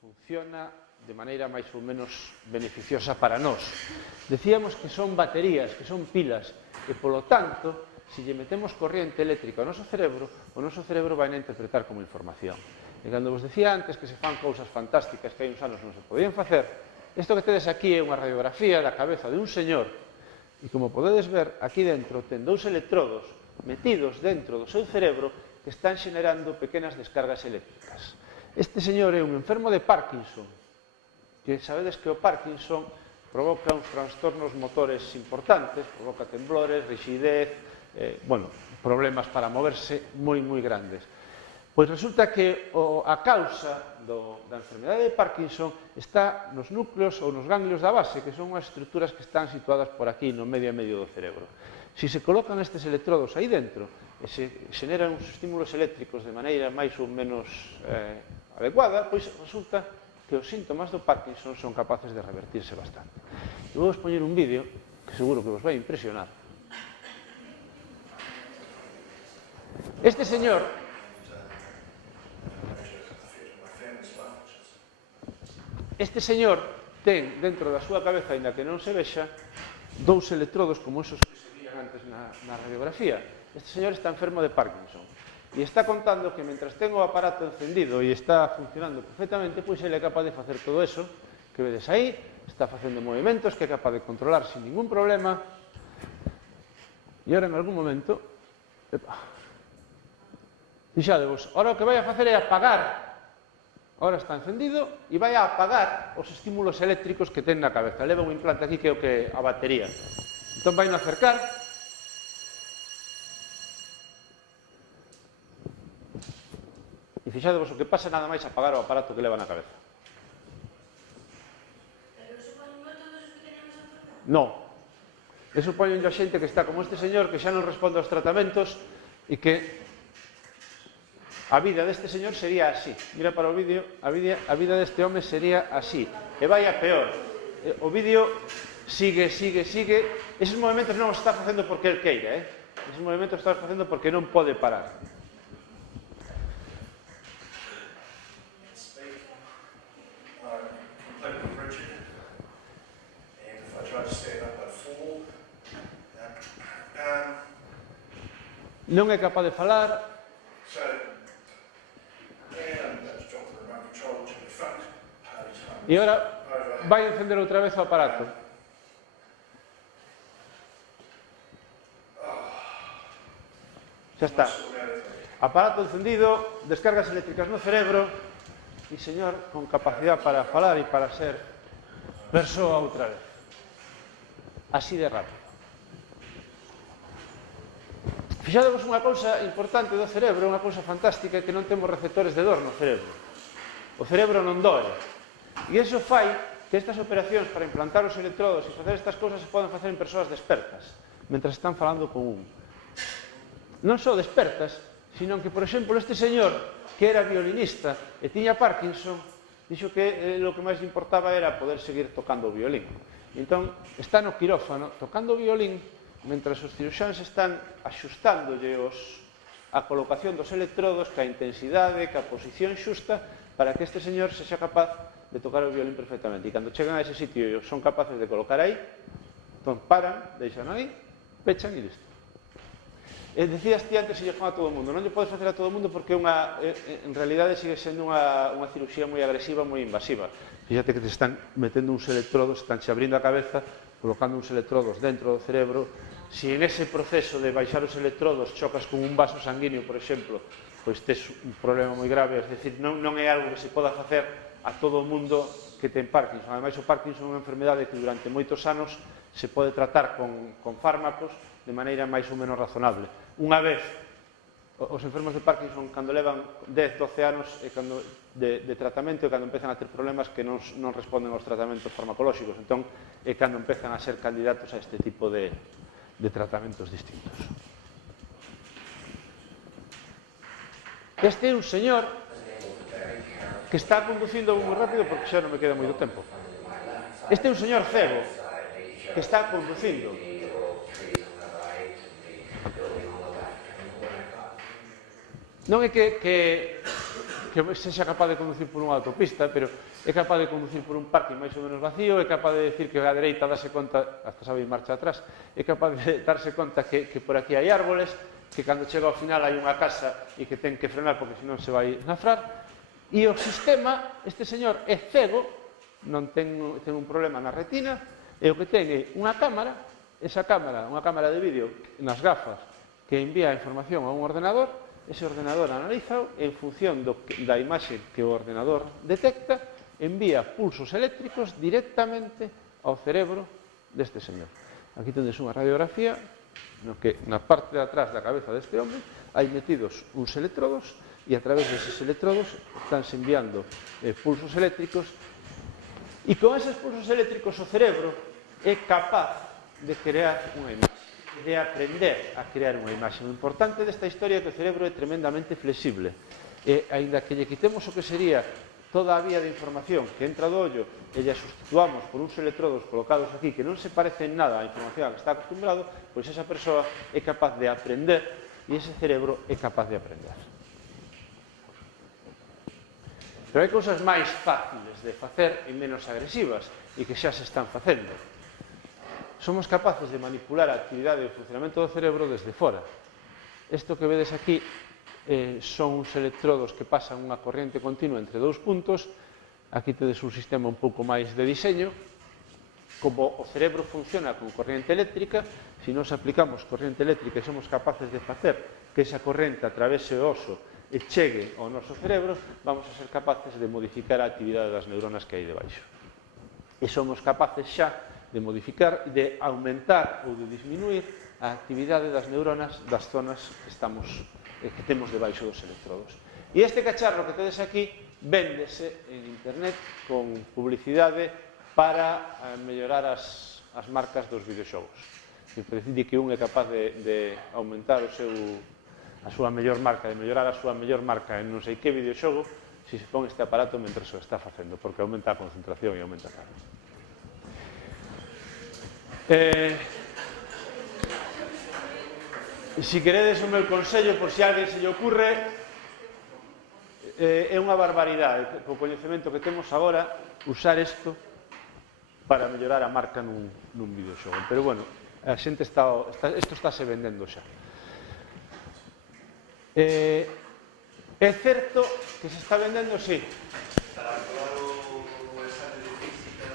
funciona de maneira máis ou menos beneficiosa para nós. Decíamos que son baterías, que son pilas, e polo tanto, se lle metemos corriente eléctrica ao noso cerebro, o noso cerebro vai a interpretar como información. E cando vos decía antes que se fan cousas fantásticas que hai uns anos non se podían facer, isto que tedes aquí é unha radiografía da cabeza de un señor, e como podedes ver, aquí dentro ten dous electrodos metidos dentro do seu cerebro que están xenerando pequenas descargas eléctricas. Este señor é un enfermo de Parkinson, que sabedes que o Parkinson provoca uns trastornos motores importantes, provoca temblores, rigidez, problemas para moverse moi grandes. Pois resulta que a causa da enfermedade de Parkinson está nos núcleos ou nos ganglios da base, que son unhas estruturas que están situadas por aquí, no medio e medio do cerebro. Se se colocan estes electrodos aí dentro e se xeneran uns estímulos eléctricos de maneira máis ou menos adecuada, pois resulta que os síntomas do Parkinson son capaces de revertirse bastante. E vou poñer un vídeo que seguro que vos vai impresionar. Este señor ten dentro da súa cabeza, aínda que non se vexa, dous electrodos como esos que se vían antes na radiografía. Este señor está enfermo de Parkinson e está contando que mentras ten o aparato encendido e está funcionando perfectamente, pois ele é capaz de facer todo eso que vedes aí, está facendo movimentos que é capaz de controlar sin ningún problema, e ahora en algún momento, fixadevos, ahora o que vai a facer é apagar. Ahora está encendido e vai a apagar os estímulos eléctricos que ten na cabeza. Leva un implante aquí que é o que a batería. Entón vai a acercar. E fixadevos o que pasa nada máis apagar o aparato que leva na cabeza. Pero supoño todos os que teníamos acercar? Non. E supoño a xente que está como este señor que xa non responde aos tratamentos e que a vida deste señor sería así. Mira para o vídeo, a vida deste home sería así. E vai a peor. O vídeo sigue. Eses movimentos non os está facendo porque el queira, Eses movimentos os está facendo porque non pode parar. Non é capaz de falar. E agora vai encender outra vez o aparato. Xa está. Aparato encendido, descargas eléctricas no cerebro e señor con capacidade para falar e para ser persoa outra vez. Así de rápido. Fixadevos unha cousa importante do cerebro, unha cousa fantástica, que non temos receptores de dor no cerebro. O cerebro non doe. E iso fai que estas operacións para implantar os electrodos e facer estas cousas se poden facer en persoas despertas, mentras están falando con un. Non só despertas, sino que, por exemplo, este señor, que era violinista e tiña Parkinson, dixo que o que máis importaba era poder seguir tocando o violín. Entón, está no quirófano tocando o violín, mentras os ciruxáns están axustándolle a colocación dos electrodos, ca intensidade, ca posición xusta, para que este señor sexa capaz de tocar o violín perfectamente. E cando chegan a ese sitio e son capaces de colocar aí, entón paran, deixan aí, pechan e listo. E decías ti antes se lle fan a todo o mundo. Non lle podes facer a todo o mundo porque en realidade sigue sendo unha cirugía moi agresiva, moi invasiva. Fíxate que te están metendo uns electrodos, están xe abrindo a cabeza, colocando uns electrodos dentro do cerebro. Se en ese proceso de baixar os electrodos chocas con un vaso sanguíneo, por exemplo, pois tes un problema moi grave. É dicir, non é algo que se poda facer a todo o mundo que ten Parkinson. Ademais, o Parkinson é unha enfermedade que durante moitos anos se pode tratar con fármacos de maneira máis ou menos razonable. Unha vez, os enfermos de Parkinson, cando levan 10-12 anos de tratamento, é cando empezan a ter problemas que non responden aos tratamentos farmacolóxicos. Entón, é cando empezan a ser candidatos a este tipo de tratamentos distintos. Este é un señor que está conducindo moi rápido porque xa non me queda moito tempo. Este é un señor cego que está conducindo. Non é que que sexa capaz de conducir por unha autopista, pero é capaz de conducir por un parque máis ou menos vacío, é capaz de decir que a dereita darse conta, hasta sabe ir marcha atrás, é capaz de darse conta que por aquí hai árboles, que cando chega ao final hai unha casa e que ten que frenar porque senón se vai nafrar. E o sistema, este señor é cego, non ten un problema na retina, e o que ten é unha cámara, esa cámara, unha cámara de vídeo nas gafas que envía a información a un ordenador, ese ordenador analiza en función da imaxe que o ordenador detecta, envía pulsos eléctricos directamente ao cerebro deste señor. Aquí tendes unha radiografía no que na parte de atrás da cabeza deste hombre hai metidos uns electrodos e a través deses electrodos estánse enviando pulsos eléctricos e con eses pulsos eléctricos o cerebro é capaz de crear unha imaxe, de aprender a crear unha imaxe. O importante desta historia é que o cerebro é tremendamente flexible e, aínda que lle quitemos o que sería toda a vía de información que entra do ollo e lle sustituamos por uns electrodos colocados aquí que non se parecen nada á información a que está acostumbrado, pois esa persoa é capaz de aprender e ese cerebro é capaz de aprender. Pero hai cousas máis fáciles de facer e menos agresivas e que xa se están facendo. Somos capaces de manipular a actividade e o funcionamento do cerebro desde fora. Isto que vedes aquí son uns electrodos que pasan unha corriente continua entre dous puntos. Aquí tedes un sistema un pouco máis de diseño. Como o cerebro funciona con corriente eléctrica, se nos aplicamos corriente eléctrica e somos capaces de facer que esa corrente atravese o oso e chegue ao noso cerebro, vamos a ser capaces de modificar a actividade das neuronas que hai debaixo. E somos capaces xa de modificar, de aumentar ou de disminuir a actividade das neuronas das zonas que temos debaixo dos electrodos. E este cacharro que tedes aquí véndese en internet con publicidade para mellorar as marcas dos videoxogos. Se decide que un é capaz de aumentar a súa mellor marca, de mellorar a súa mellor marca en non sei que videoxogo, se pon este aparato mentre o está facendo, porque aumenta a concentración e aumenta a carga. Se queredes o meu consello, por se alguén se lle ocurre, é unha barbaridade, co coñecemento que temos agora, usar isto para mellorar a marca nun videoxogo. Pero, bueno, a xente isto estáse vendendo xa. É certo que se está vendendo, sí. Para probar o exame de física,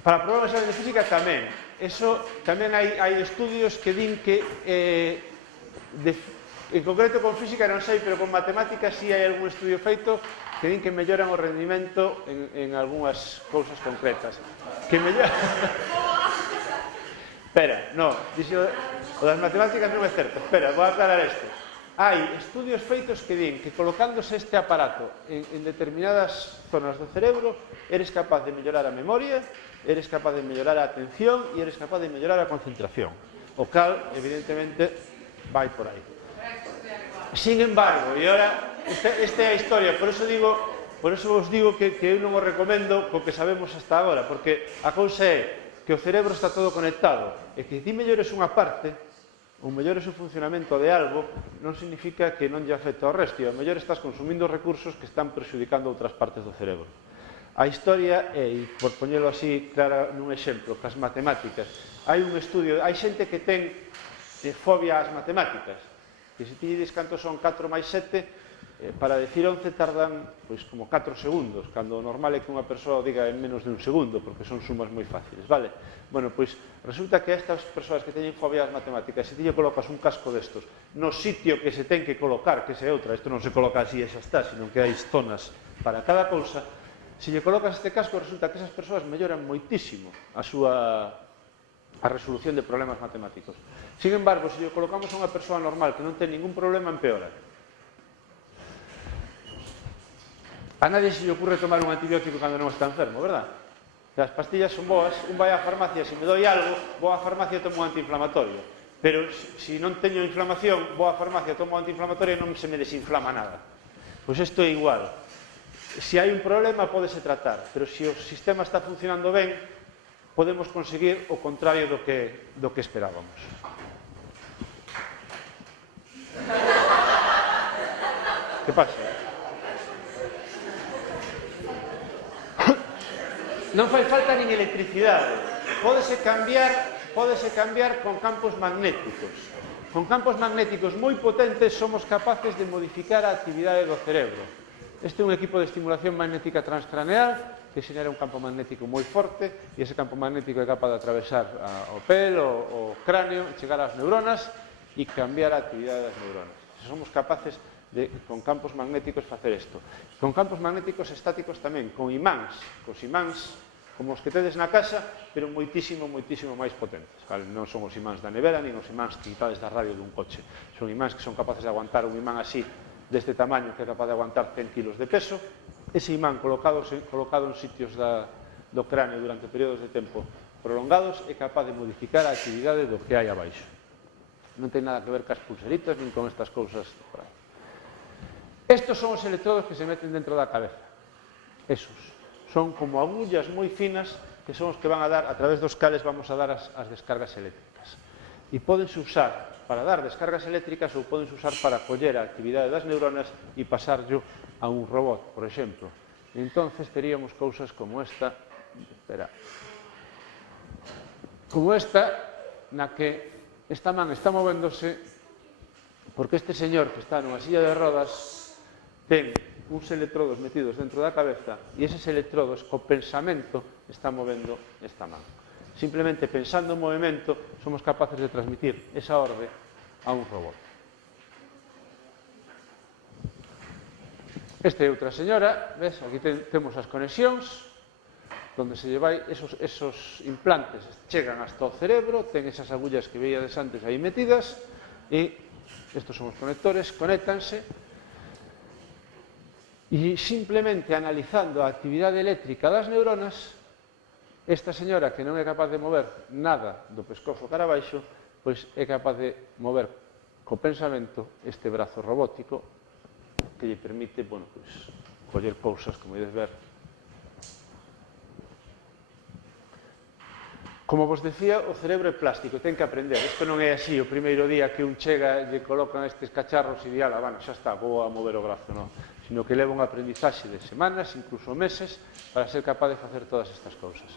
para probar o exame de física tamén. Eso tamén hai estudios que din que en concreto con física non sei, pero con matemáticas sí hai algún estudio feito que din que melloran o rendimento en algunhas cousas concretas. Que melloran... Espera, non, o das matemáticas non é certo. Espera, vou aclarar isto. Hai estudios feitos que din que colocándose este aparato en determinadas zonas do cerebro eres capaz de mellorar a memoria, eres capaz de mellorar a atención e eres capaz de mellorar a concentración. O cal, evidentemente, vai por aí. Sin embargo, e ora, esta é a historia, por eso vos digo que eu non o recomendo co que sabemos hasta agora, porque a cousa é que o cerebro está todo conectado e que ti mellores unha parte ou mellores o funcionamento de algo non significa que non lle afecta ao resto, e ao mellor estás consumindo recursos que están prexudicando outras partes do cerebro. A historia é, e por poñelo así clara nun exemplo, que as matemáticas, hai un estudio, hai xente que ten fobia ás matemáticas, que se ti dices cantos son 4 máis 7, para decir 11 tardan como 4 segundos, cando o normal é que unha persoa o diga en menos de un segundo, porque son sumas moi fáciles, vale? Bueno, pois resulta que estas persoas que teñen fobia ás matemáticas, se ti lle colocas un casco destos no sitio que se ten que colocar, que se é outra, isto non se coloca así e xa está, sino que hai zonas para cada cousa, se lle colocas este casco, resulta que esas persoas melloran moitísimo a resolución de problemas matemáticos. Sin embargo, se lle colocamos a unha persoa normal que non ten ningún problema, empeora. A nadie se lle ocurre tomar un antibiótico cando non está enfermo, verdad? As pastillas son boas, un vai á farmacia, se me doi algo, vou á farmacia e tomo un antiinflamatorio. Pero se non teño inflamación, vou á farmacia, tomo un antiinflamatorio e non se me desinflama nada. Pois isto é igual. Se hai un problema, pódese tratar, pero se o sistema está funcionando ben, podemos conseguir o contrario do que esperábamos. Que pasa? Non fai falta nin electricidade. Pódese cambiar con campos magnéticos. Con campos magnéticos moi potentes somos capaces de modificar a actividade do cerebro. Este é un equipo de estimulación magnética transcraneal que xenera un campo magnético moi forte e ese campo magnético é capaz de atravesar o pelo, o cráneo, chegar ás neuronas e cambiar a actividade das neuronas. Somos capaces de, con campos magnéticos, facer isto. Con campos magnéticos estáticos tamén, con imáns, cos imáns como os que tedes na casa, pero moitísimo máis potentes. Vale? Non son os imáns da nevera, nin os imáns que quitades da radio dun coche. Son imáns que son capaces de aguantar un imán así, deste tamaño, que é capaz de aguantar 100 kilos de peso. Ese imán colocado en sitios do cráneo durante períodos de tempo prolongados é capaz de modificar a actividade do que hai abaixo. Non ten nada que ver cas pulseritas, nin con estas cousas por aí. Estos son os electrodos que se meten dentro da cabeza. Esos. Son como agullas moi finas que son os que van a dar, a través dos cales vamos a dar as descargas eléctricas. E pódense usar para dar descargas eléctricas ou pódense usar para coller a actividade das neuronas e pasarlo a un robot, por exemplo. E entonces teríamos cousas como esta, na que esta man está movéndose porque este señor que está nunha silla de rodas ten uns electrodos metidos dentro da cabeza e eses electrodos, co pensamento, están movendo esta man. Simplemente pensando en movimento, somos capaces de transmitir esa orde a un robot. Esta é outra señora, ves, aquí temos as conexións, donde se llevai esos implantes, chegan hasta o cerebro, ten esas agullas que veíades antes aí metidas, e estos son os conectores, conéctanse, e simplemente analizando a actividade eléctrica das neuronas, esta señora que non é capaz de mover nada do pescozo cara abaixo, pois é capaz de mover co pensamento este brazo robótico que lle permite, bueno, pois, coller cousas, como ides ver. Como vos decía, o cerebro é plástico, ten que aprender. Isto non é así, o primeiro día que un chega e lle colocan estes cacharros e di, ala, bueno, xa está, vou a mover o brazo, non. Sino que leva un aprendizaxe de semanas, incluso meses, para ser capaz de facer todas estas cousas.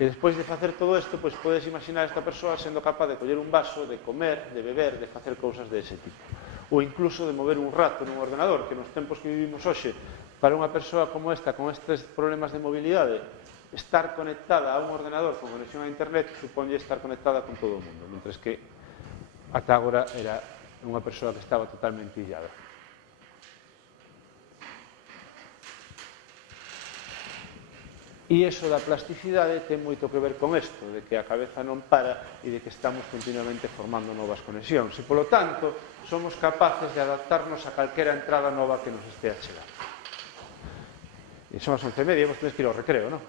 E despois de facer todo isto, pois podes imaginar esta persoa sendo capaz de coller un vaso, de comer, de beber, de facer cousas de ese tipo. Ou incluso de mover un rato nun ordenador, que nos tempos que vivimos hoxe, para unha persoa como esta, con estes problemas de mobilidade, estar conectada a un ordenador con conexión a internet suponlle estar conectada con todo o mundo, mentres que ata agora era unha persoa que estaba totalmente illada. E iso da plasticidade ten moito que ver con isto, de que a cabeza non para e de que estamos continuamente formando novas conexións. E, polo tanto, somos capaces de adaptarnos a calquera entrada nova que nos estea chegando. E son as 11:30, vos tenéis que ir ao recreo, non?